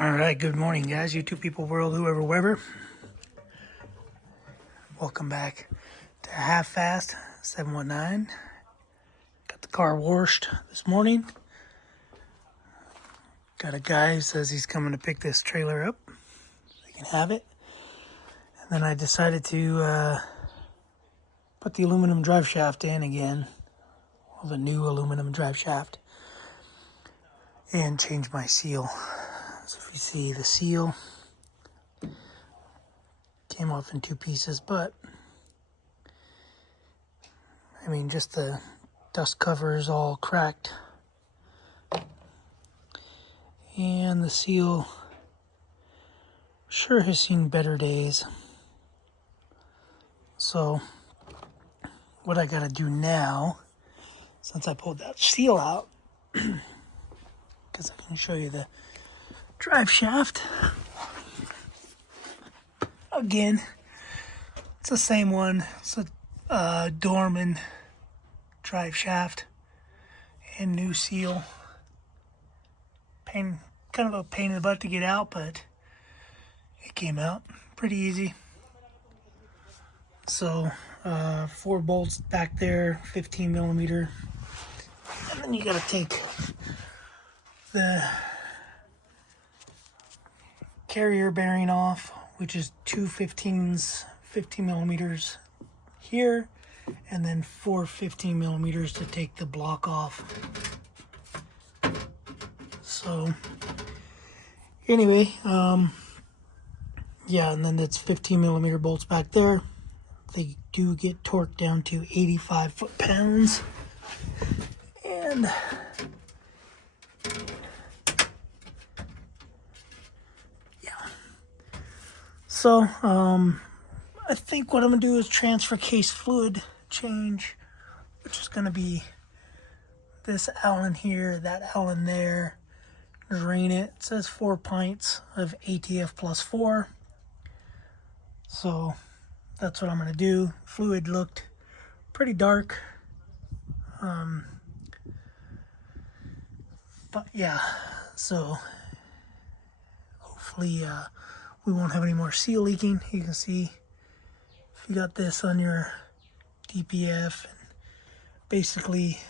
All right, good morning, guys. You two people, world, whoever, wherever. Welcome back to Half Fast 719. Got the car washed this morning. Got a guy who says he's coming to pick this trailer up. They can have it. And then I decided to put the aluminum drive shaft in again. Well, the new aluminum drive shaft. And change my seal. So if you see the seal came off in two pieces, but I mean just the dust cover is all cracked. And the seal sure has seen better days. So what I gotta do now, since I pulled that seal out, because I can show you the drive shaft. Again, it's the same one. It's a Dorman drive shaft and new seal. Kind of a pain in the butt to get out, but it came out pretty easy. So 4 bolts back there, 15 millimeter, and then you got to take the carrier bearing off, which is two 15s, 15 millimeters here, and then 4 15 millimeters to take the block off. So anyway, yeah, and then that's 15 millimeter bolts back there. They do get torqued down to 85 foot-pounds. And so, I think what I'm going to do is transfer case fluid change, which is going to be this Allen here, that Allen there. Drain it. It says 4 pints of ATF plus 4. So, that's what I'm going to do. Fluid looked pretty dark. But yeah, so hopefully, we won't have any more seal leaking. You can see if you got this on your DPF, and basically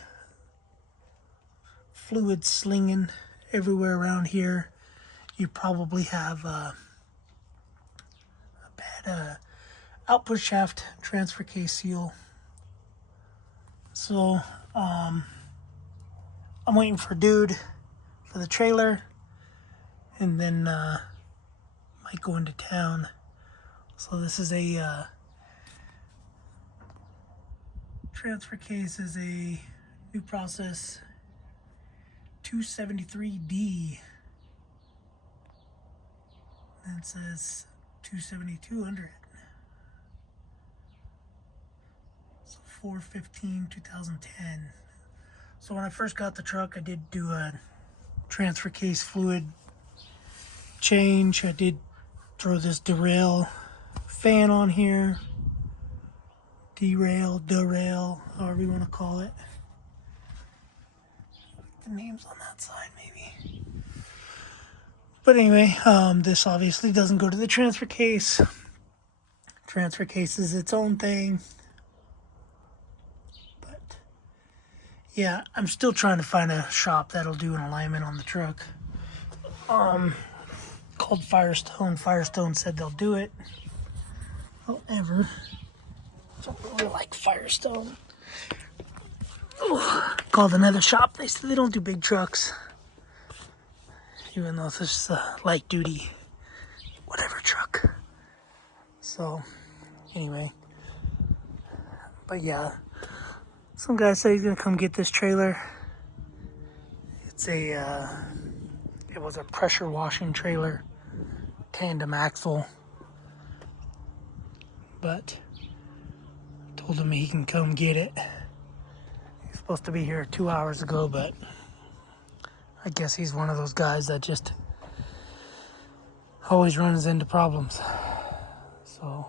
fluid slinging everywhere around here, you probably have a bad output shaft transfer case seal. So I'm waiting for dude for the trailer, and then might go into town. So this is a transfer case is a new process 273D. And it says 27200. So 4/15/2010. So when I first got the truck, I did do a transfer case fluid change. I did throw this derail fan on here, derail, however you want to call it. The name's on that side, maybe. But anyway, this obviously doesn't go to the transfer case. Transfer case is its own thing. But yeah, I'm still trying to find a shop that'll do an alignment on the truck. Called Firestone. Firestone said they'll do it. However, I don't really like Firestone. Called another shop. They said they don't do big trucks, even though it's just a light duty whatever truck. So anyway, but yeah, some guy said he's gonna come get this trailer. It's it was a pressure washing trailer, tandem axle, but I told him he can come get it. He's supposed to be here 2 hours ago, but I guess he's one of those guys that just always runs into problems. So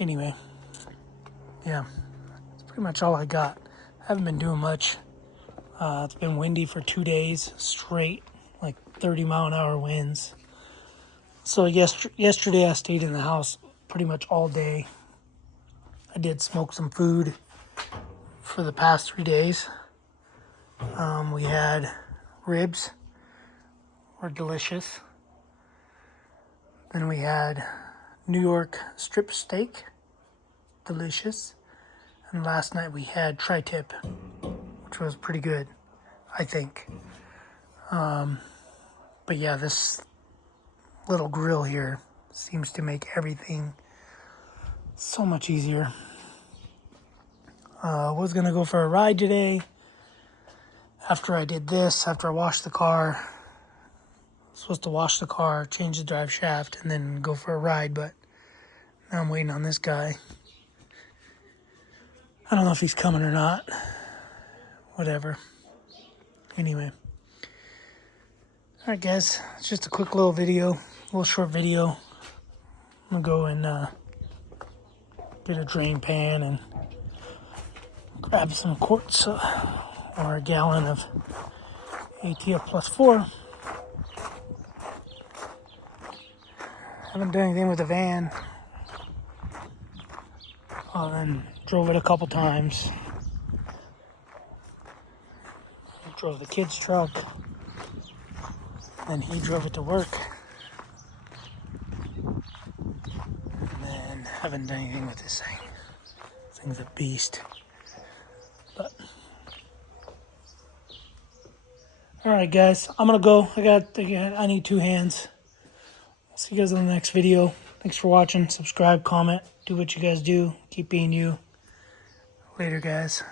anyway, yeah, that's pretty much all I got. I haven't been doing much. It's been windy for 2 days straight, like 30-mile-an-hour winds. So yesterday I stayed in the house pretty much all day. I did smoke some food for the past 3 days. We had ribs, were delicious. Then we had New York strip steak, delicious. And last night we had tri-tip, which was pretty good, I think. But yeah, this little grill here seems to make everything so much easier. Was gonna go for a ride today. After I did this, after I washed the car, I was supposed to wash the car, change the drive shaft, and then go for a ride, but now I'm waiting on this guy. I don't know if he's coming or not. Whatever. Anyway. Alright guys, it's just a quick little video, a little short video. I'm gonna go and get a drain pan and grab some quarts or a gallon of ATF plus 4. Haven't done anything with the van. Then drove it a couple times. Drove the kids' truck. Then he drove it to work. And then haven't done anything with this thing. This thing's a beast. But alright guys, I'm gonna go. I need 2 hands. See you guys in the next video. Thanks for watching. Subscribe, comment, do what you guys do. Keep being you. Later guys.